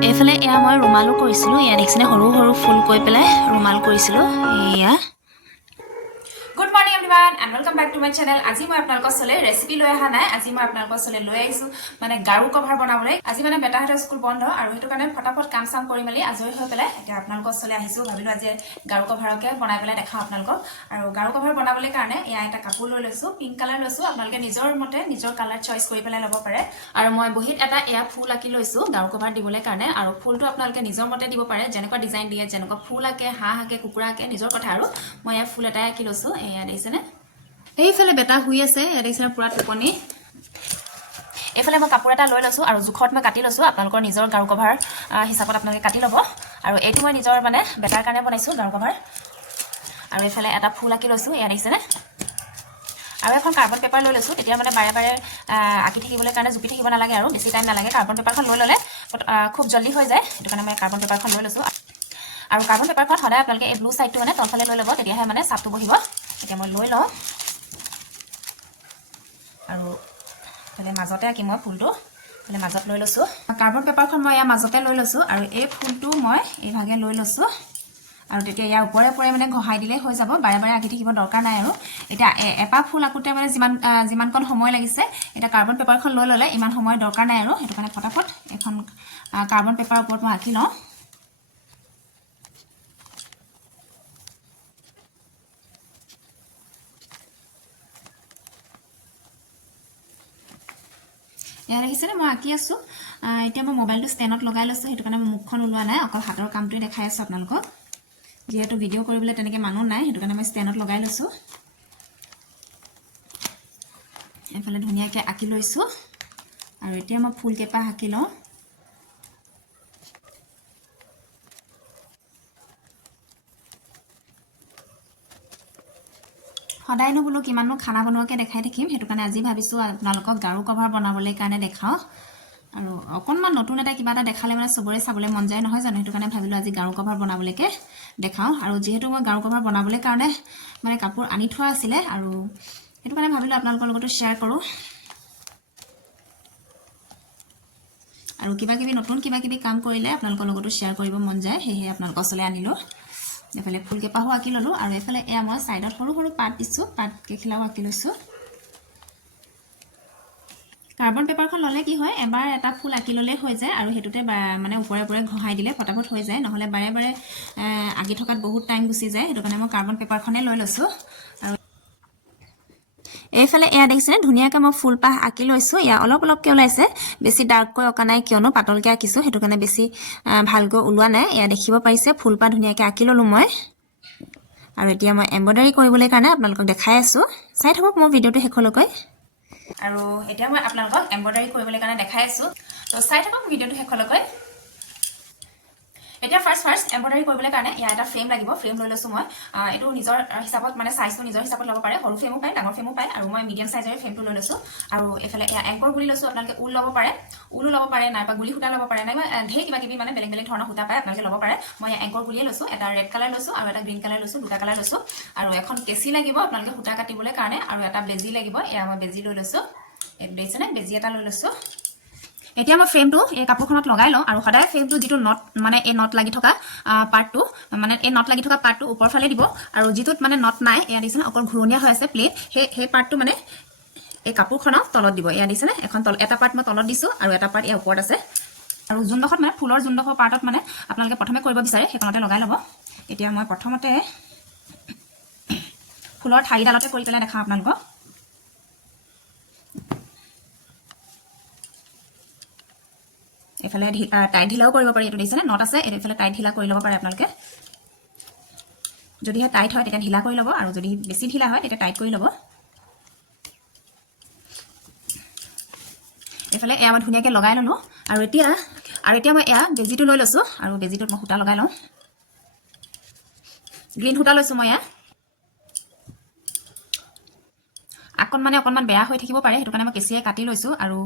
এইফালে এয়া মই ৰুমালো কৰিছিলোঁ। এয়া দেখিছেনে সৰু সৰু ফুল কৈ পেলাই ৰুমাল কৰিছিলোঁ। এয়া good morning everyone and welcome back to my channel. আজি মই আপোনালোকৰ ওচৰলৈ ৰেচিপি লৈ অহা নাই। আজি মই আপোনালোকৰ ওচৰলৈ লৈ আহিছোঁ মানে গাৰু কভাৰ বনাবলৈ। আজি মানে বেটাহঁতৰ স্কুল বন্ধ আৰু সেইটো কাৰণে ফটাফট কাম চাম কৰি মেলি আজৰি হৈ পেলাই এতিয়া আপোনালোকৰ ওচৰলৈ আহিছোঁ। ভাবিলোঁ আজি গাৰু কভাৰকে বনাই পেলাই দেখাওঁ আপোনালোকক। আৰু গাৰু কভাৰ বনাবলৈ কাৰণে এয়া এটা কাপোৰ লৈ লৈছোঁ, পিংক কালাৰ লৈছোঁ। আপোনালোকে নিজৰ মতে নিজৰ কালাৰ চইচ কৰি পেলাই ল'ব পাৰে। আৰু মই বহীত এটা এয়া ফুল আঁকি লৈছোঁ গাৰু কভাৰ দিবলৈ কাৰণে। আৰু ফুলটো আপোনালোকে নিজৰ মতে দিব পাৰে, যেনেকুৱা ডিজাইন দিয়ে, যেনেকুৱা ফুল আঁকে, হাঁহ আঁকে, কুকুৰা আঁকে, নিজৰ কথা। আৰু মই এয়া ফুল এটাই আঁকি লৈছোঁ। এয়া দেখিছেনে এইফালে বেটা শুই আছে, এয়া দেখিছেনে পুৰা টোপনি। এইফালে মই কাপোৰ এটা লৈ লৈছোঁ আৰু জোখত মই কাটি লৈছোঁ। আপোনালোকৰ নিজৰ গাৰু কভাৰ হিচাপত আপোনালোকে কাটি ল'ব। আৰু এইটো মই নিজৰ মানে বেটাৰ কাৰণে বনাইছোঁ গাৰু কভাৰ। আৰু এইফালে এটা ফুল আঁকি লৈছোঁ, এয়া দেখিছেনে। আৰু এখন কাৰ্বন পেপাৰ লৈ লৈছোঁ, তেতিয়া মানে বাৰে বাৰে আঁকি থাকিবলৈ কাৰণে জুপি থাকিব নালাগে আৰু বেছি টাইম নালাগে। কাৰ্বন পেপাৰখন লৈ ল'লে খুব জল্দি হৈ যায়, সেইটো কাৰণে মই কাৰ্বন পেপাৰখন লৈ লৈছোঁ। আৰু কাৰ্বন পেপাৰখন সদায় আপোনালোকে এই ব্লু ছাইডটো মানে তলফালে লৈ ল'ব, তেতিয়াহে মানে চাপটো বহিব। এতিয়া মই লৈ লওঁ আৰু এইফালে মাজতে আঁকিম মই ফুলটো, এইফালে মাজত লৈ লৈছোঁ। কাৰ্বন পেপাৰখন মই ইয়াৰ মাজতে লৈ লৈছোঁ আৰু এই ফুলটো মই এইভাগে লৈ লৈছোঁ। আৰু তেতিয়া ইয়াৰ ওপৰে ওপৰে মানে ঘঁহাই দিলেই হৈ যাব, বাৰে বাৰে আঁকি থাকিব দৰকাৰ নাই। আৰু এতিয়া এপাহ ফুল আঁকোতে মানে যিমানকণ সময় লাগিছে, এতিয়া কাৰ্বন পেপাৰখন লৈ ল'লে ইমান সময় দৰকাৰ নাই। আৰু সেইটো কাৰণে ফটাফট এখন কাৰ্বন পেপাৰৰ ওপৰত মই আঁকি লওঁ। এয়া দেখিছেনে মই আঁকি আছোঁ। এতিয়া মই মোবাইলটো ষ্টেণ্ডত লগাই লৈছোঁ, সেইটো কাৰণে মই মুখখন ওলোৱা নাই, অকল হাতৰ কামটোৱে দেখাই আছোঁ আপোনালোকক। যিহেতু ভিডিঅ' কৰিবলৈ তেনেকৈ মানুহ নাই, সেইটো কাৰণে মই ষ্টেণ্ডত লগাই লৈছোঁ। এইফালে ধুনীয়াকৈ আঁকি লৈছোঁ আৰু এতিয়া মই ফুলকেইপাহ আঁকি লওঁ। সদায়নো বোলো কিমাননো খানা বনোৱাকৈ দেখাই থাকিম, সেইটো কাৰণে আজি ভাবিছোঁ আপোনালোকক গাৰু কভাৰ বনাবলৈ কাৰণে দেখাওঁ। আৰু অকণমান নতুন এটা কিবা এটা দেখালে মানে চবৰে চাবলৈ মন যায় নহয় জানো, সেইটো কাৰণে ভাবিলোঁ আজি গাৰু কভাৰ বনাবলৈকে দেখাওঁ। আৰু যিহেতু মই গাৰু কভাৰ বনাবলৈ কাৰণে মানে কাপোৰ আনি থোৱা আছিলে, আৰু সেইটো কাৰণে ভাবিলোঁ আপোনালোকৰ লগতো শ্বেয়াৰ কৰোঁ। আৰু নতুন কিবা কিবি কাম কৰিলে আপোনালোকৰ লগতো শ্বেয়াৰ কৰিব মন যায়, সেয়েহে আপোনালোকৰ ওচৰলৈ আনিলোঁ। এইফালে ফুলকেইপাহো আঁকি ল'লোঁ আৰু এইফালে এয়া মই ছাইডত সৰু সৰু পাত দিছোঁ, পাত কেইখিলাও আঁকি লৈছোঁ। কাৰ্বন পেপাৰখন ল'লে কি হয়, এবাৰ এটা ফুল আঁকি ল'লেই হৈ যায় আৰু সেইটোতে মানে ওপৰে ওপৰে ঘঁহাই দিলে ফটাফট হৈ যায়, নহ'লে বাৰে বাৰে আঁকি থকাত বহুত টাইম গুচি যায়। সেইটো কাৰণে মই কাৰ্বন পেপাৰখনেই লৈ লৈছোঁ। আৰু এইফালে এয়া দেখিছেনে ধুনীয়াকৈ মই ফুলপাহ আঁকি লৈছোঁ। এয়া অলপ অলপকৈ ওলাইছে, বেছি ডাৰ্ককৈ অঁকা নাই, কিয়নো পাতলকৈ আঁকিছোঁ, সেইটো কাৰণে বেছি ভালকৈ ওলোৱা নাই। এয়া দেখিব পাৰিছে ফুলপাহ ধুনীয়াকৈ আঁকি ল'লোঁ মই। আৰু এতিয়া মই এম্ব্ৰইডাৰী কৰিবলৈ কাৰণে আপোনালোকক দেখাই আছোঁ, চাই থাকক মোৰ ভিডিঅ'টো শেষলৈকৈ। আৰু এতিয়া মই আপোনালোকক এম্ব্ৰইডাৰী কৰিবলৈ কাৰণে দেখাই আছোঁ, তো চাই থাকক ভিডিঅ'টো শেষলৈকৈ। এতিয়া ফাৰ্ষ্ট এম্ব্ৰইডাৰী কৰিবলৈ কাৰণে ইয়াৰ এটা ফ্ৰেম লাগিব। ফ্ৰেম লৈ লৈছোঁ মই, এইটো নিজৰ হিচাপত মানে চাইজটো নিজৰ হিচাপত ল'ব পাৰে, সৰু ফ্ৰেমো পায়, ডাঙৰ ফ্ৰেমো পায়, আৰু মই মিডিয়াম চাইজৰ ফ্ৰেমটো লৈ লৈছোঁ। আৰু এইফালে এয়া এংকৰ গুলি লৈছোঁ, আপোনালোকে ঊল ল'ব পাৰে, ঊলো ল'ব পাৰে, নাইবা গুলি সূতা ল'ব পাৰে, নাইবা ঢেৰ কিবা কিবি মানে বেলেগ বেলেগ ধৰণৰ সূতা পায়, আপোনালোকে ল'ব পাৰে। মই এংকৰ গুলিয়ে লৈছোঁ, এটা ৰেড কালাৰ লৈছোঁ আৰু এটা গ্ৰীণ কালাৰ লৈছোঁ, দুটা কালাৰ লৈছোঁ। আৰু এখন কেঁচি লাগিব আপোনালোকে সূতা কাটিবলৈ কাৰণে, আৰু এটা বেজি লাগিব, এয়া মই বেজি লৈ লৈছোঁ। এইটো দেখিছেনে, বেজি এটা লৈ লৈছোঁ। এতিয়া মই ফ্ৰেমটো এই কাপোৰখনত লগাই লওঁ, আৰু সদায় ফ্ৰেমটো যিটো নট মানে এই নট লাগি থকা পাৰ্টটো, মানে এই নট লাগি থকা পাৰ্টটো ওপৰ ফালে দিব, আৰু যিটোত মানে নট নাই, এয়া দিছেনে অকল ঘূৰণীয়া হৈ আছে প্লেট, সেই পাৰ্টটো মানে এই কাপোৰখনৰ তলত দিব। এয়া দিছেনে এটা পাৰ্ট মই তলত দিছোঁ আৰু এটা পাৰ্ট ইয়াৰ ওপৰত আছে। আৰু যোনডোখৰত মানে ফুলৰ যোনডোখৰ পাৰ্টত মানে আপোনালোকে প্ৰথমে কৰিব বিচাৰে সেইখনতে লগাই ল'ব। এতিয়া মই প্ৰথমতে ফুলৰ ঠাৰিডালতে কৰি পেলাই দেখাওঁ আপোনালোকক। এইফালে টাইট ঢিলাও কৰিব পাৰি, এইটো দেখিছেনে নট আছে, এইফালে টাইট ঢিলা কৰি ল'ব পাৰে আপোনালোকে। যদিহে টাইট হয় তেতিয়া ঢিলা কৰি ল'ব, আৰু যদি বেছি ঢিলা হয় তেতিয়া টাইট কৰি ল'ব। এইফালে এয়া মই ধুনীয়াকৈ লগাই ল'লোঁ। আৰু এতিয়া মই এয়া বেজিটো লৈ লৈছোঁ, আৰু বেজিটোত মই সূতা লগাই লওঁ। গ্ৰীণ সূতা লৈছোঁ মই। এয়া অকণমান বেয়া হৈ থাকিব পাৰে, সেইটো কাৰণে মই কেঁচিয়ে কাটি লৈছোঁ, আৰু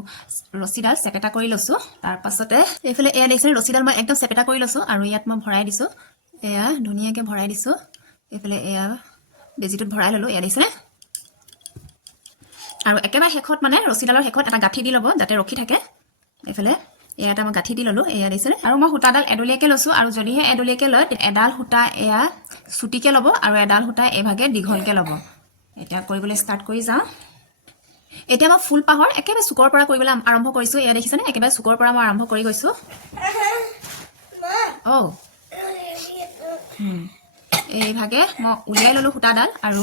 ৰছীডাল চেপেটা কৰি লৈছোঁ। তাৰপাছতে এইফালে এয়া দেখিছেনে ৰছীডাল মই একদম চেপেটা কৰি লৈছোঁ, আৰু ইয়াত মই ভৰাই দিছোঁ, এয়া ধুনীয়াকৈ ভৰাই দিছোঁ। এইফালে এয়া বেজিটোত ভৰাই ল'লোঁ, এয়া দেখিছেনে। আৰু একেবাৰে শেষত মানে ৰছীডালৰ শেষত এটা গাঁঠি দি ল'ব যাতে ৰখি থাকে। এইফালে এটা মই গাঁঠি দি ল'লোঁ এয়া দেখিছেনে আৰু মই সূতাডাল এডলীয়াকৈ লৈছোঁ আৰু যদিহে এডলীয়াকৈ লয় এডাল সূতা এয়া চুটিকৈ ল'ব আৰু এডাল সূতা এভাগে দীঘলকৈ ল'ব এতিয়া কৰিবলৈ ষ্টাৰ্ট কৰি যাওঁ এতিয়া মই ফুল পাহৰ একেবাৰে চুকৰ পৰা কৰিবলৈ আৰম্ভ কৰিছোঁ এয়া দেখিছেনে একেবাৰে চুকৰ পৰা মই আৰম্ভ কৰি গৈছোঁ এইভাগে মই উলিয়াই ল'লোঁ সূতাডাল আৰু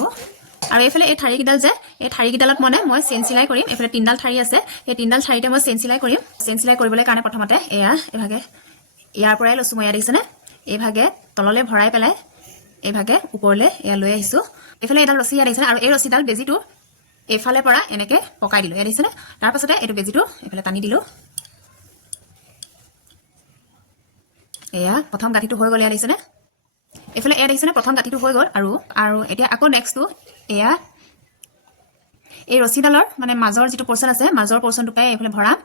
এইফালে এই ঠাৰিকেইডাল যে এই ঠাৰিকেইডালত মই চেইন চিলাই কৰিম এইফালে 3ডাল ঠাৰি আছে এই 3ডাল ঠাৰিতে মই চেইন চিলাই কৰিম চেইন চিলাই কৰিবলৈ কাৰণে প্ৰথমতে এয়া এইভাগে ইয়াৰ পৰাই লৈছোঁ মই এয়া দেখিছেনে এইভাগে তললৈ ভৰাই পেলাই এইভাগে ওপৰলৈ এয়া লৈ আহিছোঁ এইফালে এডাল ৰছী ইয়াত দেখিছেনে আৰু এই ৰছীডাল বেজিটো এইফালে পৰা এনেকৈ পকাই দিলোঁ এয়া দেখিছেনে তাৰপাছতে এইটো বেজিটো এইফালে টানি দিলোঁ এয়া প্ৰথম গাঁঠিটো হৈ গ'ল এয়া দেখিছেনে এইফালে এয়া দেখিছেনে প্ৰথম গাঁঠিটো হৈ গ'ল আৰু এতিয়া আকৌ নেক্সটটো এয়া এই ৰছীডালৰ মাজৰ যিটো পৰ্চন আছে মাজৰ পৰ্চনটো পাই এইফালে ভৰাম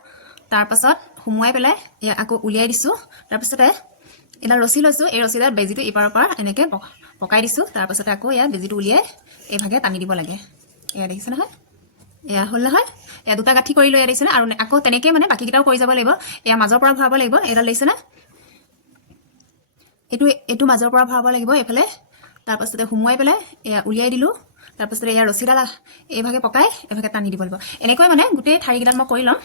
তাৰপাছত সুমুৱাই পেলাই এয়া আকৌ উলিয়াই দিছোঁ তাৰপাছতে এডাল ৰছী লৈছোঁ এই ৰছীডাল বেজিটো ইপাৰৰ পৰা এনেকৈ পকাই দিছোঁ তাৰপাছতে আকৌ এয়া বেজিটো উলিয়াই এইভাগে টানি দিব লাগে এয়া দেখিছে নহয় এয়া হ'ল নহয় এয়া দুটা গাঁঠি কৰি লৈ দেখিছেনে আৰু আকৌ তেনেকৈ বাকীকেইটাও কৰি যাব লাগিব এয়া মাজৰ পৰা ভৰাব লাগিব এডাল দেখিছেনে এইটো মাজৰ পৰা ভৰাব লাগিব এইফালে তাৰপাছতে সুমুৱাই পেলাই এয়া উলিয়াই দিলোঁ তাৰপাছতে এয়া ৰছীডাল এইভাগে পকাই এইভাগে টানি দিব লাগিব এনেকৈ গোটেই ঠাৰিকেইডাল মই কৰি ল'ম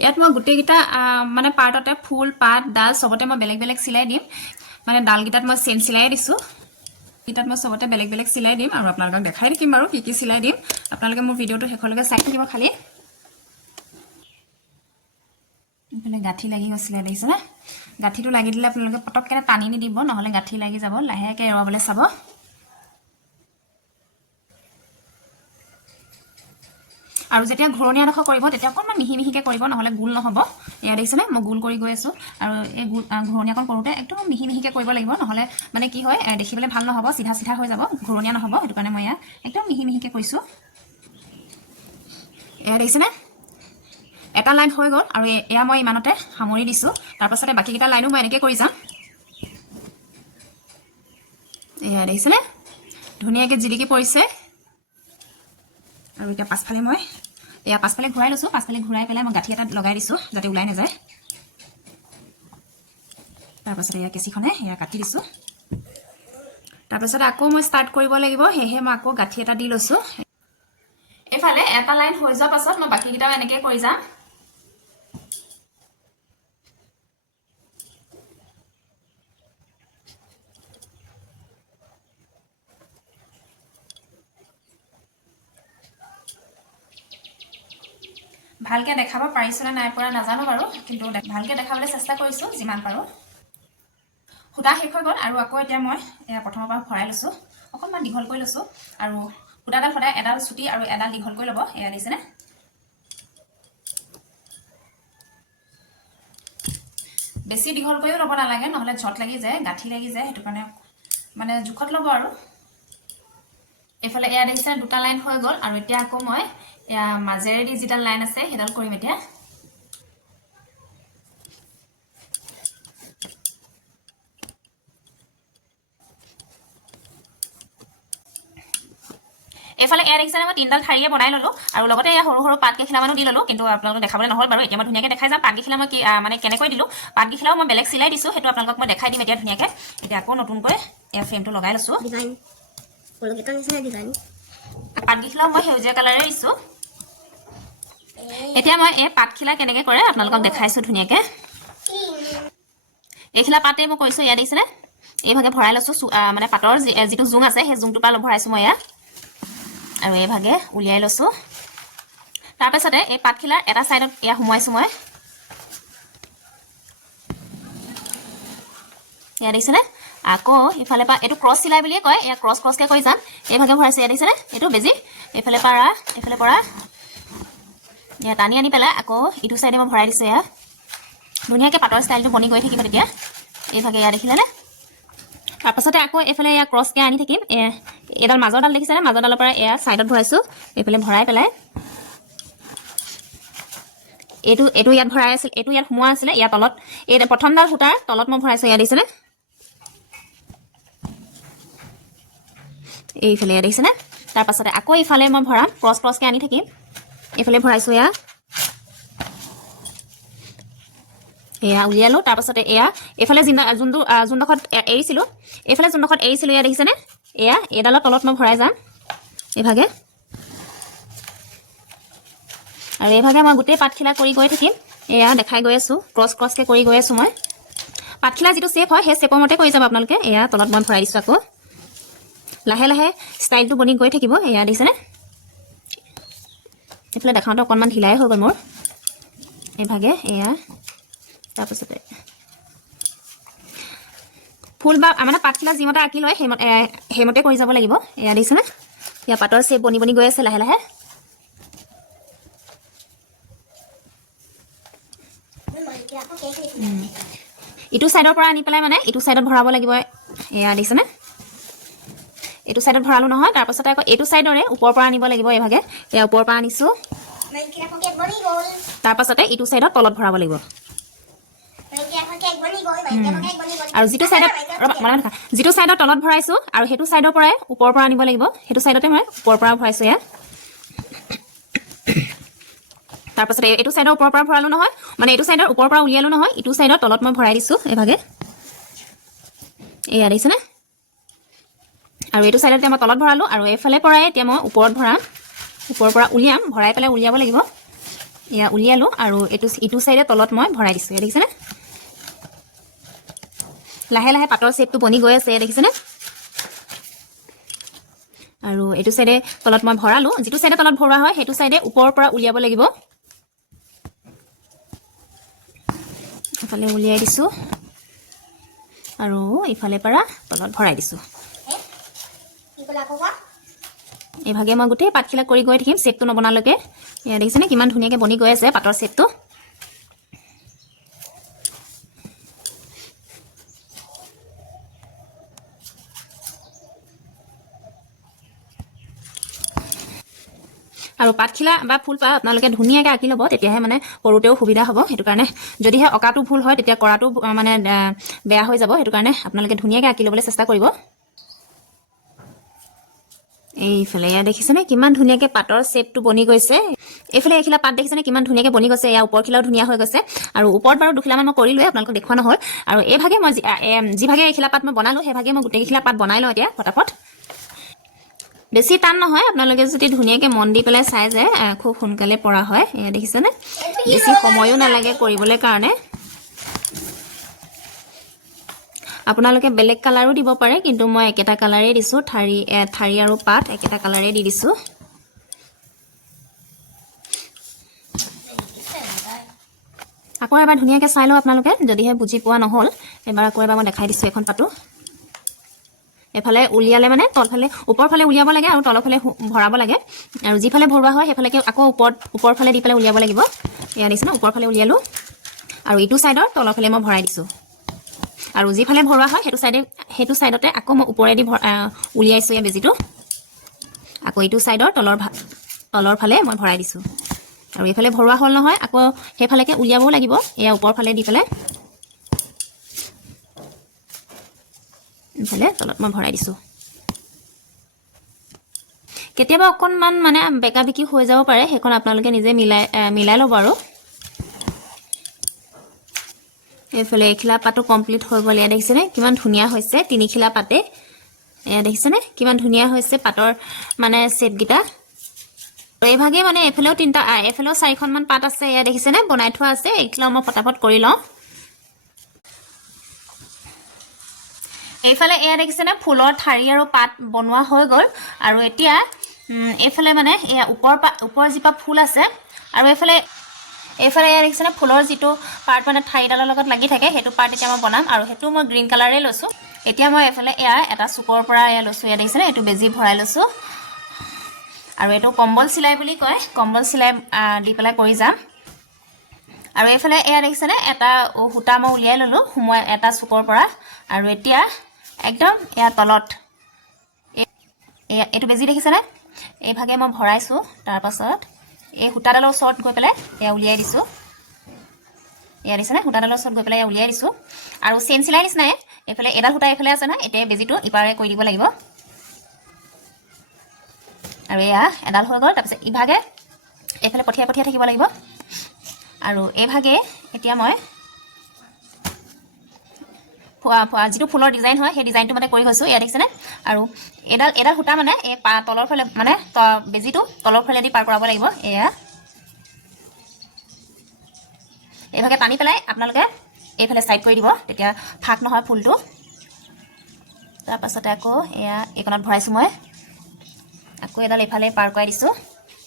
ইয়াত মই গোটেইকেইটা পাৰ্টতে ফুল পাত ডাল চবতে মই বেলেগ বেলেগ চিলাই দিম ডালকেইটাত মই চেইন চিলাই দিছোঁ কেইটাত মই চবতে বেলেগ বেলেগ চিলাই দিম আৰু আপোনালোকক দেখাই দিম বাৰু কি চিলাই দিম আপোনালোকে মোৰ ভিডিঅ'টো শেষলৈকে চাই থাকিব খালি এইফালে গাঁঠি লাগি গৈছিলে দেখিছেনে গাঁঠিটো লাগি দিলে আপোনালোকে পটককৈ টানি নিদিব নহ'লে গাঁঠি লাগি যাব লাহেকৈ এৰুৱাবলৈ চাব আৰু যেতিয়া ঘূৰণীয়াডোখৰ কৰিব তেতিয়া অকণমান মিহি মিহিকৈ কৰিব নহ'লে গোল নহ'ব এয়া দেখিছেনে মই গোল কৰি গৈ আছোঁ আৰু এই ঘূৰণীয়াকণ কৰোঁতে একদম মিহি মিহিকৈ কৰিব লাগিব নহ'লে কি হয় দেখিবলৈ ভাল নহ'ব চিধা চিধা হৈ যাব ঘূৰণীয়া নহ'ব সেইটো কাৰণে মই এয়া একদম মিহি মিহিকৈ কৰিছোঁ এয়া দেখিছেনে এটা লাইন হৈ গ'ল আৰু এয়া মই ইমানতে সামৰি দিছোঁ তাৰপাছতে বাকীকেইটা লাইনো মই এনেকৈ কৰি যাম এয়া দেখিছেনে ধুনীয়াকৈ জিলিকি পৰিছে আৰু এতিয়া পাছফালে মই এয়া পাছফালে ঘূৰাই লৈছোঁ পাছফালে ঘূৰাই পেলাই মই গাঁঠি এটা লগাই দিছোঁ যাতে ওলাই নাযায় তাৰপাছতে এয়া কেঁচিখনে এয়া কাটি দিছোঁ তাৰপাছতে আকৌ মই ষ্টাৰ্ট কৰিব লাগিব সেয়েহে মই আকৌ গাঁঠি এটা দি লৈছোঁ এইফালে এটা লাইন হৈ যোৱাৰ পাছত মই বাকীকেইটাও এনেকৈ কৰি যাম ভালকৈ দেখাব পাৰিছোঁ নে নাই পৰা নাজানো বাৰু কিন্তু ভালকৈ দেখাবলৈ চেষ্টা কৰিছোঁ যিমান পাৰোঁ সূতা শেষ হৈ গ'ল আৰু আকৌ এতিয়া মই এয়া প্ৰথমৰ পৰা ভৰাই লৈছোঁ অকণমান দীঘল কৰি লৈছোঁ আৰু সূতাডাল সদায় এডাল চুটি আৰু এডাল দীঘল কৰি ল'ব এয়া দেখিছেনে বেছি দীঘল কৰিও ল'ব নালাগে নহ'লে ঝট লাগি যায় গাঁঠি লাগি যায় সেইটো কাৰণে জোখত ল'ব আৰু এইফালে এয়া দেখিছেনে দুটা লাইন হৈ গ'ল আৰু এতিয়া আকৌ মই এয়া মাজেৰেদি যিডাল লাইন আছে সেইডাল কৰিম এতিয়া এইফালে এয়া দেখিছেনে মই 3ডাল ঠাৰিয়ে বনাই ল'লোঁ আৰু লগতে এয়া সৰু সৰু পাতকেইখিলামানো দি ল'লোঁ কিন্তু আপোনালোকক দেখাবলৈ নহ'ল বাৰু এতিয়া মই ধুনীয়াকৈ দেখাই যাম পাতকেইখিলা মই কেনেকৈ দিলোঁ পাতকেইখিলাও মই বেলেগ চিলাই দিছোঁ সেইটো আপোনালোকক মই দেখাই দিম এতিয়া ধুনীয়াকৈ এতিয়া আকৌ নতুনকৈ এয়া ফ্ৰেমটো লগাই লৈছোঁ পাতকেইখিলাও মই সেউজীয়া কালাৰে দিছোঁ এতিয়া মই এই পাতখিলা কেনেকৈ কৰে আপোনালোকক দেখাইছোঁ ধুনীয়াকৈ এইখিলা পাতেই মই কৰিছোঁ এয়া দেখিছেনে এইভাগে ভৰাই লৈছোঁ পাতৰ যিটো জোং আছে সেই জোংটোৰ পৰা ভৰাইছোঁ মই এয়া আৰু এইভাগে উলিয়াই লৈছোঁ তাৰপাছতে এই পাতখিলাৰ এটা ছাইডত এয়া সোমোৱাইছোঁ মই এয়া দেখিছেনে আকৌ ইফালে পৰা এইটো ক্ৰছ চিলাই বুলিয়ে কয় এয়া ক্ৰছকৈ কৰি যাম এইভাগে ভৰাইছোঁ এয়া দেখিছেনে এইটো বেজি এইফালে পৰা এয়া টানি আনি পেলাই আকৌ ইটো চাইডে মই ভৰাই দিছোঁ এয়া ধুনীয়াকৈ পাতৰ ষ্টাইলটো বনি গৈ থাকিব তেতিয়া এইভাগে এয়া দেখিলেনে তাৰপাছতে আকৌ এইফালে এয়া ক্ৰছকৈ আনি থাকিম এইডাল মাজৰডাল দেখিছেনে মাজৰডালৰ পৰা এয়া ছাইডত ভৰাইছোঁ এইফালে ভৰাই পেলাই এইটো ইয়াত ভৰাই আছিল এইটো ইয়াত সোমোৱা আছিলে ইয়াৰ তলত এই প্ৰথমডাল সূতাৰ তলত মই ভৰাইছোঁ এয়া দেখিছেনে এইফালে এয়া দেখিছেনে তাৰপাছতে আকৌ ইফালে মই ভৰাম ক্ৰছকৈ আনি থাকিম এইফালে ভৰাইছোঁ এয়া এয়া উলিয়ালোঁ। তাৰপাছতে এয়া এইফালে যোনডোখৰত এৰিছিলোঁ এয়া দেখিছেনে, এয়া এইডালৰ তলত মই ভৰাই যাম এইভাগে, আৰু এইভাগে মই গোটেই পাতখিলা কৰি গৈ থাকিম। এয়া দেখাই গৈ আছোঁ, ক্ৰছকৈ কৰি গৈ আছোঁ মই। পাতখিলা যিটো শ্বেপ হয় সেই শ্বেপৰ মতে কৰি যাব আপোনালোকে। এয়া তলত মই ভৰাই দিছোঁ আকৌ, লাহে লাহে ষ্টাইলটো বনি গৈ থাকিব। এয়া দেখিছেনে, এইফালে দেখাওঁতে অকণমান ঢিলাই হৈ গ'ল মোৰ এইভাগে। এয়া তাৰপিছতে ফুল বা মানে পাতখিলা যিমতে আঁকি লয় সেইমতে কৰি যাব লাগিব। এয়া দেখিছেনে, এয়া পাতৰ শ্বেপ বনি বনি গৈ আছে লাহে লাহে। ইটো ছাইডৰ পৰা আনি পেলাই মানে ইটো ছাইডত ভৰাব লাগিব। এয়া দেখিছেনে, এইটো ছাইডত ভৰালোঁ নহয়, তাৰপাছতে আকৌ এইটো ছাইডৰে ওপৰৰ পৰা আনিব লাগিব এইভাগে। এয়া ওপৰৰ পৰা আনিছোঁ, তাৰপাছতে ইটো ছাইডত তলত ভৰাব লাগিব। আৰু যিটো ছাইডত তলত ভৰাইছোঁ আৰু সেইটো ছাইডৰ পৰাই ওপৰৰ পৰা আনিব লাগিব। সেইটো ছাইডতে মই ওপৰৰ পৰা ভৰাইছোঁ এয়া। তাৰপাছতে এইটো ছাইডৰ ওপৰৰ পৰা ভৰালোঁ নহয়, মানে এইটো ছাইডৰ ওপৰৰ পৰা উলিয়ালোঁ নহয়, ইটো ছাইডৰ তলত মই ভৰাই দিছোঁ এইভাগে। এয়া দেখিছেনে, আৰু এইটো ছাইডতে মই তলত ভৰালোঁ, আৰু এইফালে পৰাই এতিয়া মই ওপৰত ভৰাম, ওপৰৰ পৰা উলিয়াম, ভৰাই পেলাই উলিয়াব লাগিব। এয়া উলিয়ালোঁ, আৰু ইটো ছাইডে তলত মই ভৰাই দিছোঁ। এয়া দেখিছেনে, লাহে লাহে পাতৰ শ্বেপটো বনি গৈ আছে দেখিছেনে। আৰু এইটো ছাইডে তলত মই ভৰালোঁ, যিটো ছাইডে তলত ভৰোৱা হয় সেইটো ছাইডে ওপৰৰ পৰা উলিয়াব লাগিব। ইফালে উলিয়াই দিছোঁ, আৰু ইফালে পৰা তলত ভৰাই দিছোঁ। এইভাগে মই গোটেই পাতখিলা কৰি গৈ থাকিম শ্বেপটো নবনালৈকে। এয়া দেখিছেনে কিমান ধুনীয়াকৈ বনি গৈ আছে পাতৰ শ্বেপটো। আৰু পাতখিলা বা ফুলপাহ আপোনালোকে ধুনীয়াকৈ আঁকি ল'ব, তেতিয়াহে মানে কৰোঁতেও সুবিধা হ'ব। সেইটো কাৰণে যদিহে অঁকাটো ভুল হয় তেতিয়া কৰাটো মানে বেয়া হৈ যাব। সেইটো কাৰণে আপোনালোকে ধুনীয়াকৈ আঁকি ল'বলৈ চেষ্টা কৰিব। এইফালে এয়া দেখিছেনে কিমান ধুনীয়াকৈ পাতৰ শ্বেপটো বনি গৈছে। এইফালে এখিলা পাত দেখিছেনে কিমান ধুনীয়াকৈ বনি গৈছে। এয়া ওপৰখিলাও ধুনীয়া হৈ গৈছে, আৰু ওপৰত বাৰু দুখিলামান মই কৰিলোৱে, আপোনালোকক দেখুওৱা নহ'ল। আৰু এইভাগে মই যিভাগে এইখিলা পাত মই বনালোঁ সেইভাগে মই গোটেইখিলা পাত বনাই লওঁ এতিয়া ফটাফট। বেছি টান নহয়, আপোনালোকে যদি ধুনীয়াকৈ মন দি পেলাই চাই যায় খুব সোনকালে পৰা হয়। এয়া দেখিছেনে, বেছি সময়ো নালাগে কৰিবলৈ কাৰণে। আপোনালোকে বেলেগ কালাৰো দিব পাৰে, কিন্তু মই একেটা কালাৰেই দিছোঁ, ঠাৰি আৰু পাত একেটা কালাৰেই দি দিছোঁ। আকৌ এবাৰ ধুনীয়াকৈ চাই লওঁ আপোনালোকে, যদিহে বুজি পোৱা নহ'ল আকৌ এবাৰ মই দেখাই দিছোঁ। এখন পাতো এফালে উলিয়ালে মানে তলফালে ওপৰ ফালে উলিয়াব লাগে, আৰু তলৰ ফালে ভৰাব লাগে, আৰু যিফালে ভৰোৱা হয় সেইফালে আকৌ ওপৰ ফালে দি পেলাই উলিয়াব লাগিব। এয়া দিছে ন, ওপৰ ফালে উলিয়ালোঁ, আৰু ইটো ছাইডৰ তলৰ ফালে মই ভৰাই দিছোঁ, আৰু যিফালে ভৰোৱা হয় সেইটো ছাইডতে আকৌ মই ওপৰেদি উলিয়াইছোঁ এয়া বেজিটো, আকৌ এইটো ছাইডৰ তলৰ ফালে মই ভৰাই দিছোঁ। আৰু এইফালে ভৰোৱা হ'ল নহয়, আকৌ সেইফালেকে উলিয়াবও লাগিব, এয়া ওপৰ ফালে দি পেলাই এইফালে তলত মই ভৰাই দিছোঁ। কেতিয়াবা অকণমান মানে বেকা বেকি হৈ যাব পাৰে, সেইখন আপোনালোকে নিজে মিলাই ল'ব। আৰু এইফালে এখিলা পাতো কমপ্লিট হৈ গ'ল। এয়া দেখিছেনে কিমান ধুনীয়া হৈছে, তিনিখিলা পাতে। এয়া দেখিছেনে কিমান ধুনীয়া হৈছে পাতৰ মানে শ্বেপকেইটা। এইভাগে মানে এইফালেও এইফালেও 4খনমান পাত আছে। এয়া দেখিছেনে বনাই থোৱা আছে, এইখিলা মই ফটাফট কৰি লওঁ। এইফালে এয়া দেখিছেনে ফুলৰ ঠাৰি আৰু পাত বনোৱা হৈ গ'ল। আৰু এতিয়া এইফালে মানে এয়া ওপৰ যিপা ফুল আছে, আৰু এইফালে এয়া দেখিছেনে ফুলৰ যিটো পাৰ্ট মানে ঠাৰিডালৰ লগত লাগি থাকে, সেইটো পাৰ্ট এতিয়া মই বনাম, আৰু সেইটো মই গ্ৰীণ কালাৰেই লৈছোঁ। এতিয়া মই এইফালে এয়া এটা চুকৰ পৰা এয়া লৈছোঁ। এয়া দেখিছেনে এইটো বেজি ভৰাই লৈছোঁ, আৰু এইটো কম্বল চিলাই বুলি কয়, কম্বল চিলাই দি পেলাই কৰি যাম। আৰু এইফালে এয়া দেখিছেনে এটা সূতা মই উলিয়াই ল'লোঁ এটা চুকৰ পৰা, আৰু এতিয়া একদম এয়া তলত এইটো বেজি দেখিছেনে, এইভাগে মই ভৰাইছোঁ। তাৰপাছত এই সূতাডালৰ ওচৰত গৈ পেলাই এয়া উলিয়াই দিছোঁ। এয়া দিছেনে সূতাডালৰ ওচৰত গৈ পেলাই এয়া উলিয়াই দিছোঁ, আৰু চেইন চিলাই নিচিনাই এইফালে এডাল সূতা এইফালে আছে নহয়, এতিয়া বেজিটো ইপাৰে কৰি দিব লাগিব, আৰু এয়া এডাল হৈ গ'ল। তাৰপিছত ইভাগে এইফালে পঠিয়াই থাকিব লাগিব, আৰু এইভাগে এতিয়া মই যিটো ফুলৰ ডিজাইন হয় সেই ডিজাইনটো মানে কৰি গৈছোঁ এয়া দেখিছেনে আৰু এডাল সূতা মানে এই তলৰ ফালে মানে বেজিটো তলৰ ফালেদি পাৰ কৰাব লাগিব এয়া এইভাগে টানি পেলাই আপোনালোকে এইফালে ছাইড কৰি দিব তেতিয়া ফাক নহয় ফুলটো তাৰপাছতে আকৌ এয়া এইকণত ভৰাইছোঁ মই আকৌ এডাল এইফালে পাৰ কৰাই দিছোঁ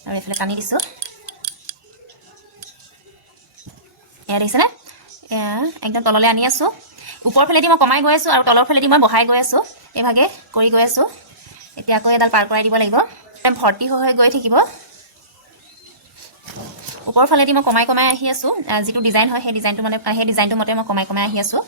আৰু এইফালে টানি দিছোঁ এয়া দেখিছেনে এয়া একদম তললৈ আনি আছোঁ ওপৰ ফালেদি মই কমাই গৈ আছোঁ আৰু তলৰ ফালেদি মই বহাই গৈ আছোঁ এইভাগে কৰি গৈ আছোঁ এতিয়া আকৌ এডাল পাৰ কৰাই দিব লাগিব ভৰ্তি হৈ গৈ থাকিব ওপৰ ফালেদি মই কমাই আহি আছোঁ যিটো ডিজাইন হয় সেই ডিজাইনটো মতে মই কমাই আহি আছোঁ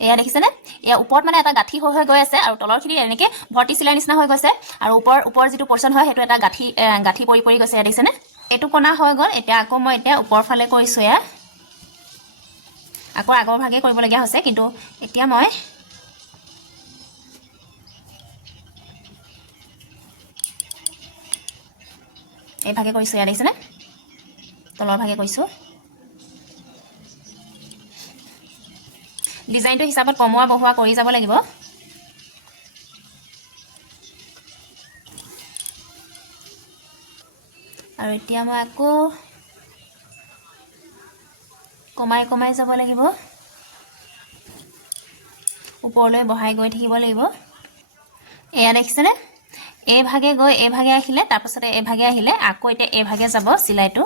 এয়া দেখিছেনে এয়া ওপৰত মানে এটা গাঁঠি হৈ গৈ আছে আৰু তলৰখিনি এনেকৈ ভৰ্তি চিলাই নিচিনা হৈ গৈছে আৰু ওপৰ যিটো পৰ্চন হয় সেইটো এটা গাঁঠি পৰি গৈছে এয়া দেখিছেনে এইটো কণা হৈ গ'ল এতিয়া আকৌ মই ওপৰ ফালে কৰিছোঁ এয়া আকৌ আগৰ ভাগে কৰিবলগীয়া হৈছে কিন্তু এতিয়া মই এই ভাগে কৰিছোঁ এয়া দেখিছেনে তলৰ ভাগে কৰিছোঁ ডিজাইনটো হিচাপত কমোৱা বহোৱা কৰি যাব লাগিব আৰু এতিয়া মই আকৌ কমাই যাব লাগিব ওপৰলৈ বহাই গৈ থাকিব লাগিব এয়া দেখিছেনে এইভাগে গৈ এইভাগে আহিলে তাৰপাছতে এইভাগে আহিলে আকৌ এতিয়া এইভাগে যাব চিলাইটো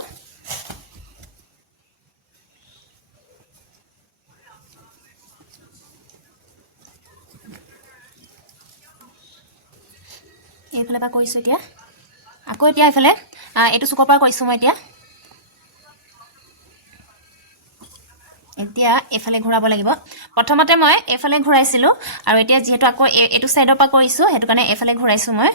এইফালে পৰা কৰিছোঁ এতিয়া আকৌ এতিয়া এইফালে এইটো চুকৰ পৰা কৰিছোঁ মই এতিয়া এইফালে ঘূৰাব লাগিব প্ৰথমতে মই এইফালে ঘূৰাইছিলোঁ আৰু এতিয়া যিহেতু আকৌ এইটো ছাইডৰ পৰা কৰিছোঁ সেইটো কাৰণে এইফালে ঘূৰাইছোঁ মই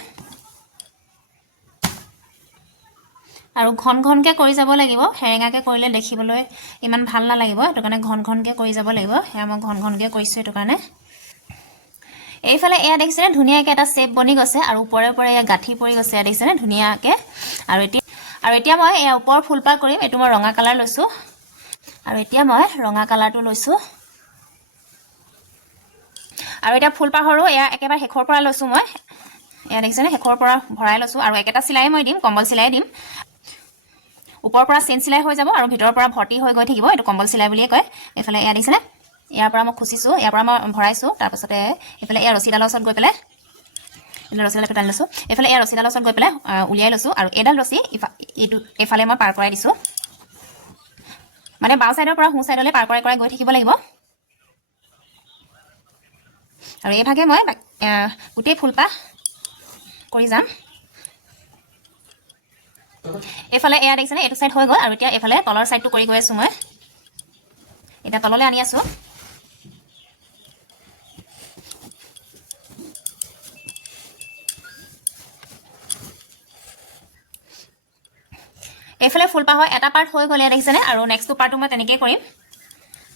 আৰু ঘনকৈ কৰি যাব লাগিব হেৰেঙাকৈ কৰিলে দেখিবলৈ ইমান ভাল নালাগিব সেইটো কাৰণে ঘনকৈ কৰি যাব লাগিব সেয়া মই ঘনকৈ কৰিছোঁ সেইটো কাৰণে এইফালে এয়া দেখিছেনে ধুনীয়াকৈ এটা শ্বেপ বনি গৈছে আৰু ওপৰে এয়া গাঁঠি পৰি গৈছে এয়া দেখিছেনে ধুনীয়াকৈ আৰু এতিয়া মই এয়া ওপৰ ফুলপাহ কৰিম এইটো মই ৰঙা কালাৰ লৈছোঁ আৰু এতিয়া মই ৰঙা কালাৰটো লৈছোঁ আৰু এতিয়া ফুলপাহৰো এয়া একেবাৰে শেষৰ পৰা লৈছোঁ মই এয়া দেখিছেনে শেষৰ পৰা ভৰাই লৈছোঁ আৰু একেটা চিলাই মই দিম কম্বল চিলাই দিম ওপৰৰ পৰা চেইন চিলাই হৈ যাব আৰু ভিতৰৰ পৰা ভৰ্তি হৈ গৈ থাকিব এইটো কম্বল চিলাই বুলিয়ে কয় এইফালে এয়া দেখিছেনে ইয়াৰ পৰা মই খুচিছোঁ ইয়াৰ পৰা মই ভৰাইছোঁ তাৰপাছতে এইফালে এয়া ৰছীডালৰ ওচৰত গৈ পেলাই ৰছীডালটো টানি লৈছোঁ এইফালে এয়া ৰছীডালৰ ওচৰত গৈ পেলাই উলিয়াই লৈছোঁ আৰু এইডাল ৰছী এইফালে মই পাৰ কৰাই দিছোঁ মানে বাওঁ ছাইডৰ পৰা সোঁ ছাইডলৈ পাৰ কৰাই গৈ থাকিব লাগিব আৰু এইভাগে মই গোটেই ফুলপাহ কৰি যাম এইফালে এয়া দেখিছেনে এইটো ছাইড হৈ গ'ল আৰু এতিয়া এইফালে তলৰ ছাইডটো কৰি গৈ আছোঁ মই এতিয়া তললৈ আনি আছোঁ এইফালে ফুলপাহৰ এটা পাৰ্ট হৈ গ'লে দেখিছেনে আৰু নেক্সটটো পাৰ্টটো মই তেনেকৈ কৰিম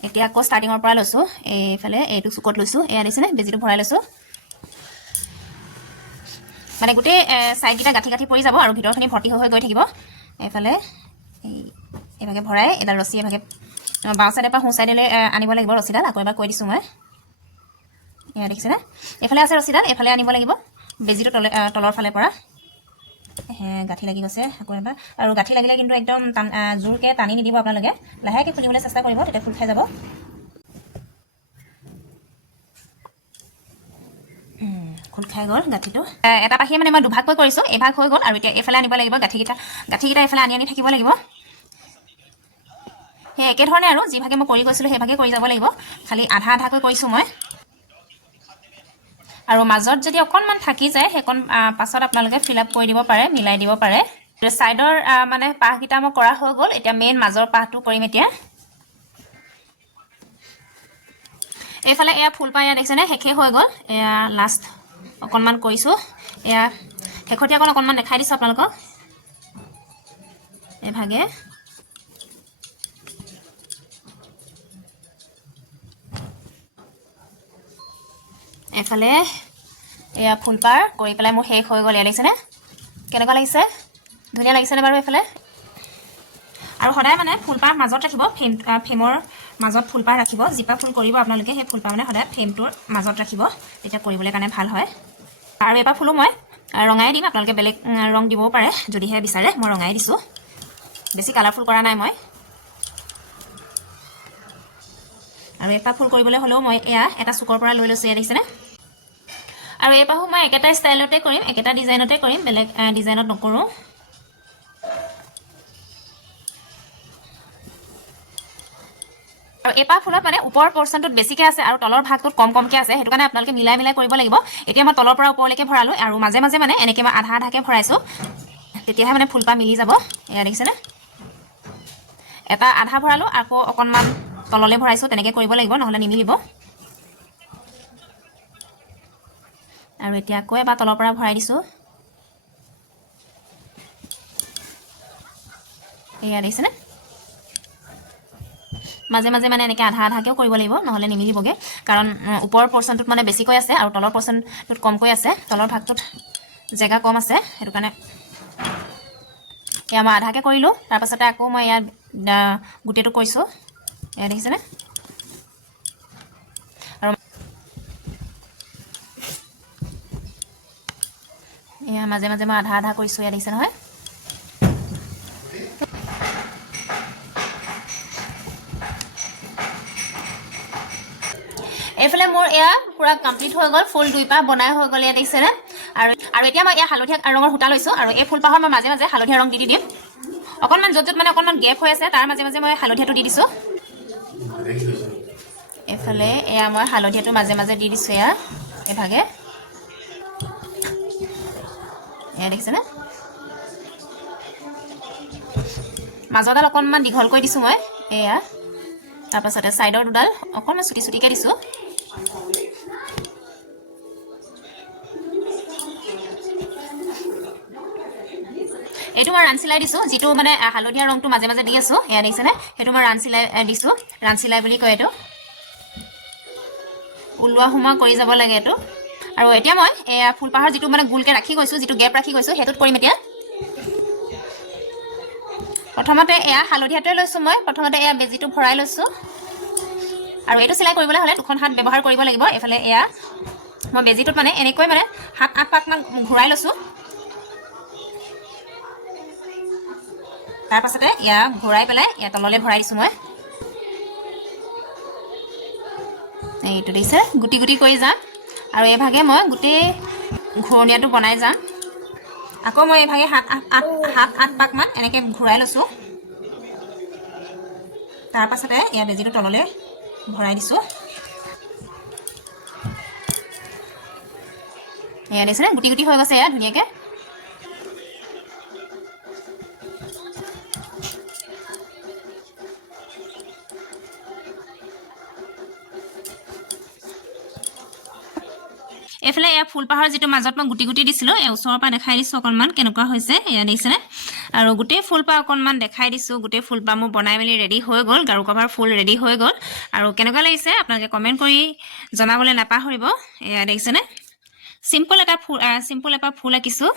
এতিয়া আকৌ ষ্টাৰ্টিঙৰ পৰা লৈছোঁ এইফালে এইটো চুকত লৈছোঁ এয়া দেখিছেনে বেজিটো ভৰাই লৈছোঁ মানে গোটেই ছাইডকেইটা গাঁঠি পৰি যাব আৰু ভিতৰখিনি ভৰ্তি হৈ গৈ থাকিব এইফালে এইভাগে ভৰাই এডাল ৰছী এইভাগে বাওঁ ছাইডৰ পৰা সোঁ ছাইডলৈ আনিব লাগিব ৰছীডাল আকৌ এবাৰ কৈ দিছোঁ মই এয়া দেখিছেনে এইফালে আছে ৰছীডাল এইফালে আনিব লাগিব বেজিটো তলৰ ফালে পৰা গাঁঠি লাগি গৈছে আকৌ এবাৰ আৰু গাঁঠি লাগিলে কিন্তু একদম জোৰকৈ টানি নিদিব আপোনালোকে লাহেকৈ খুলিবলৈ চেষ্টা কৰিব তেতিয়া খোল খাই যাব খোল খাই গ'ল গাঁঠিটো এটা পাখিয়ে মানে মই দুভাগকৈ কৰিছোঁ এভাগ হৈ গ'ল আৰু এতিয়া এইফালে আনিব লাগিব গাঁঠিকেইটা এইফালে আনি থাকিব লাগিব সেই একেধৰণে আৰু যিভাগে মই কৰি গৈছিলোঁ সেইভাগে কৰি যাব লাগিব খালি আধাকৈ কৰিছোঁ মই আৰু মাজত যদি অকণমান থাকি যায় সেইকণ পাছত আপোনালোকে ফিল আপ কৰি দিব পাৰে মিলাই দিব পাৰে ছাইডৰ মানে পাহকেইটা মই কৰা হৈ গ'ল এতিয়া মেইন মাজৰ পাহটো কৰিম এতিয়া এইফালে এয়া ফুলপাহ এয়া দেখিছেনে শেষে হৈ গ'ল এয়া লাষ্ট অকণমান কৰিছোঁ এয়া শেষতীয়াকণ অকণমান দেখাই দিছোঁ আপোনালোকক এইভাগে এইফালে এয়া ফুলপাহ কৰি পেলাই মোৰ শেষ হৈ গ'ল এয়া দেখিছেনে কেনেকুৱা লাগিছে ধুনীয়া লাগিছেনে বাৰু এইফালে আৰু সদায় মানে ফুলপাহ মাজত ৰাখিব, ফ্ৰেমৰ মাজত ফুলপাহ ৰাখিব। জিপা ফুল কৰিব আপোনালোকে সেই ফুলপাহ মানে সদায় ফ্ৰেমটোৰ মাজত ৰাখিব, তেতিয়া কৰিবলৈ কাৰণে ভাল হয়। আৰু এপাহ ফুলো মই ৰঙাই দিম, আপোনালোকে বেলেগ ৰং দিবও পাৰে যদিহে বিচাৰে। মই ৰঙাই দিছোঁ, বেছি কালাৰফুল কৰা নাই মই। আৰু এপাহ ফুল কৰিবলৈ হ'লেও মই এয়া এটা চুকৰ পৰা লৈ লৈছোঁ, এয়া দেখিছেনে। আৰু এপাহো মই একেটা ষ্টাইলতে কৰিম, একেটা ডিজাইনতে কৰিম, বেলেগ ডিজাইনত নকৰোঁ। আৰু এপাহ ফুলত মানে ওপৰৰ পৰ্চনটোত বেছিকৈ আছে আৰু তলৰ ভাগটোত কমকৈ আছে, সেইটো কাৰণে আপোনালোকে মিলাই মিলাই কৰিব লাগিব। এতিয়া মই তলৰ পৰা ওপৰলৈকে ভৰালোঁ আৰু মাজে মাজে মানে এনেকৈ মই আধা আধাকৈ ভৰাইছোঁ, তেতিয়াহে মানে ফুলপাহ মিলি যাব। এয়া দেখিছেনে, এটা আধা ভৰালোঁ আকৌ অকণমান তললৈ ভৰাইছোঁ, তেনেকৈ কৰিব লাগিব, নহ'লে নিমিলিব। আৰু এতিয়া আকৌ এবাৰ তলৰ পৰা ভৰাই দিছোঁ। এয়া দেখিছেনে, মাজে মাজে মানে এনেকৈ আধা আধাকৈও কৰিব লাগিব, নহ'লে নিমিলিবগৈ। কাৰণ ওপৰৰ পৰ্চনটোত মানে বেছিকৈ আছে আৰু তলৰ পৰ্চনটোত কমকৈ আছে, তলৰ ভাগটোত জেগা কম আছে, সেইটো কাৰণে এয়া মই আধাকৈ কৰিলোঁ। তাৰপাছতে আকৌ মই ইয়াত গোটেইটো কৰিছোঁ, এয়া দেখিছেনে। আৰু এয়া মাজে মাজে মই আধা আধা কৰিছোঁ, এয়া দেখিছে নহয়। এইফালে মোৰ এয়া পুৰা কমপ্লিট হৈ গ'ল, ফুল দুইপাহ বনাই হৈ গ'ল, এয়া দেখিছেনে। আৰু এতিয়া মই এয়া হালধীয়া ৰঙৰ সূতা লৈছোঁ আৰু এই ফুলপাহৰ মই মাজে মাজে হালধীয়া ৰং দি দিম। অকণমান য'ত য'ত মানে অকণমান গেপ হৈ আছে তাৰ মাজে মাজে মই হালধীয়াটো দি দিছোঁ। এইফালে এয়া মই হালধীয়াটো মাজে মাজে দি দিছোঁ, এয়া এভাগে, এয়া দেখিছেনে। মাজৰডাল অকণমান দীঘলকৈ দিছোঁ মই, এয়া তাৰপাছতে ছাইডৰ দুডাল অকণমান চুটি চুটিকৈ দিছোঁ। এইটো মই ৰান চিলাই দিছোঁ, যিটো মানে হালধীয়া ৰংটো মাজে মাজে দি আছোঁ, এয়া দেখিছেনে, সেইটো মই ৰান চিলাই দিছোঁ। ৰান চিলাই বুলি কয় এইটো, ওলোৱা সোমোৱা কৰি যাব লাগে এইটো। আৰু এতিয়া মই এয়া ফুলপাহৰ যিটো মানে গোলকৈ ৰাখি গৈছোঁ, যিটো গেপ ৰাখি গৈছোঁ, সেইটোত কৰিম এতিয়া। প্ৰথমতে এয়া হালধীয়াটোৱে লৈছোঁ মই, প্ৰথমতে এয়া বেজিটো ভৰাই লৈছোঁ। আৰু এইটো চিলাই কৰিবলৈ হ'লে দুখন হাত ব্যৱহাৰ কৰিব লাগিব। এইফালে এয়া মই বেজিটোত মানে এনেকৈ মানে 7-8 পাকমান ঘূৰাই লৈছোঁ। তাৰপাছতে এয়া ঘূৰাই পেলাই এয়া তললৈ ভৰাই দিছোঁ মই। এইটো দেখিছে, গুটি গুটি কৰি যাম আৰু এইভাগে মই গোটেই ঘূৰণীয়াটো বনাই যাম। আকৌ মই এইভাগে 7-8 পাকমান এনেকৈ ঘূৰাই লৈছোঁ। তাৰপাছতে এয়া বেজিটো তললৈ ভৰাই দিছোঁ। এয়া দেখিছেনে, গুটি গুটি হৈ গৈছে এয়া ধুনীয়াকৈ। এইফালে এয়া ফুলপাহৰ যিটো মাজত মই গুটি গুটি দিছিলোঁ, এই ওচৰৰ পৰা দেখাই দিছোঁ অকণমান কেনেকুৱা হৈছে, এয়া দেখিছেনে। আৰু গোটেই ফুলপাহ অকণমান দেখাই দিছোঁ, গোটেই ফুলপাহ মোৰ বনাই মেলি ৰেডি হৈ গ'ল, গাৰু কভাৰ ফুল ৰেডি হৈ গ'ল। আৰু কেনেকুৱা লাগিছে আপোনালোকে কমেণ্ট কৰি জনাবলৈ নাপাহৰিব। এয়া দেখিছেনে, চিম্পল এপাহ ফুল আঁকিছোঁ।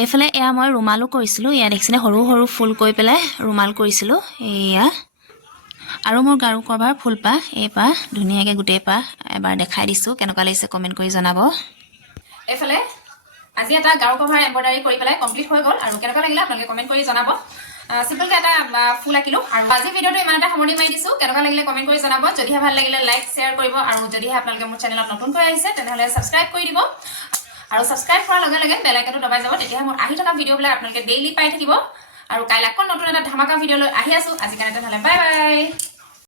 এইফালে এয়া মই ৰুমালো কৰিছিলোঁ, এয়া দেখিছেনে, সৰু সৰু ফুল কৰি পেলাই ৰুমাল কৰিছিলোঁ। এয়া আৰু মোৰ গাৰু কভাৰ ফুলপাহ এইপাহ ধুনীয়াকৈ গোটেই পাহ এবাৰ দেখাই দিছোঁ, কেনেকুৱা লাগিছে কমেণ্ট কৰি জনাব। এইফালে আজি এটা গাৰু কভাৰ এম্ব্ৰইডাৰী কৰি পেলাই কমপ্লিট হৈ গ'ল আৰু কেনেকুৱা লাগিলে আপোনালোকে কমেণ্ট কৰি জনাব। চিম্পলকৈ এটা ফুল আঁকিলোঁ আৰু আজি ভিডিঅ'টো ইমান এটা সামৰণি মাৰি দিছোঁ। কেনেকুৱা লাগিলে কমেণ্ট কৰি জনাব। যদিহে ভাল লাগিলে লাইক শ্বেয়াৰ কৰিব আৰু যদিহে আপোনালোকে মোৰ চেনেলত নতুনকৈ আহিছে তেনেহ'লে ছাবস্ক্ৰাইব কৰি দিব। আৰু ছাবস্ক্ৰাইব কৰাৰ লগে লগে বেল আইকনটো দবাই যাব, তেতিয়াহে মোৰ আহি থকা ভিডিঅ'বিলাক আপোনালোকে ডেইলি পাই থাকিব। আৰু কাইলৈ আকৌ নতুন এটা ধামাকা ভিডিঅ' লৈ আহি আছোঁ। আজিৰ কাৰণে তেনেহ'লে বাই বাই।